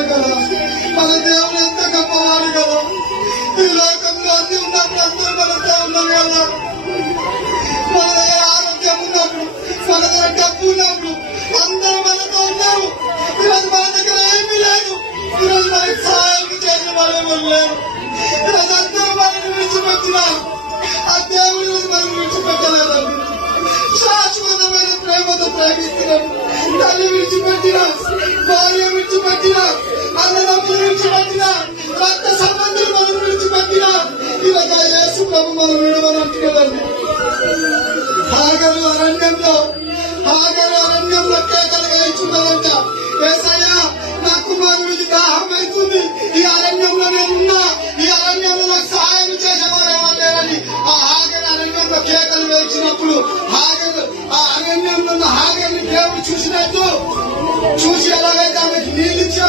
ఉన్నారు కదా. మన దేవుడు ఎంత గొప్పవాడు కదా. ఈ లోకంలో అన్ని ఉన్నప్పుడు అందరూ మనతో ఉన్నారు కదా. మన దగ్గర ఆరోగ్యం ఉన్నప్పుడు, మన దగ్గర డబ్బు ఉన్నప్పుడు అందరూ మనతో ఉన్నారు. ఈరోజు మన దగ్గర ఏమీ లేదు. ఈరోజు మనకి సహాయం చేసిన వాళ్ళు ఎవరు లేరు. ఈరోజు అందరూ మనల్ని విడిచిపెట్టినారు. ఆ దేవుడు మనల్ని విడిచిపెట్టలేదండి. శాశ్వతమైన ప్రేమతో ప్రేమిస్తున్నాడు. తల్లి విడిచిపెట్టిన, భార్య విడిచిపెట్టిన, అన్నదమ్ములు విడిచిపెట్టిన, రక్త సంబంధులు మనం విడిచిపెట్టిన, ఈరోజు యేసు ప్రభు మనం విడవనంటు కదండి. హాగరు అరణ్యంలో కేకలుగా ఇచ్చున్నదంట. యేసయ్యా, నా కుమారుడికి దాహం అవుతుంది, ఈ అరణ్యంలో నేనున్నా, ఈ అరణ్యంలో నాకు సహాయం చేసేవారు ఎవరు లేరని ఆ హాగరు అరణ్యంలో కేకలు వేయించినప్పుడు ఆ అరణ్యంలో ఉన్న హాగర్ని దేవుడు చూసినట్టు చూసి ఎలాగైతే ఆమెకు నీళ్ళు ఇచ్చారు.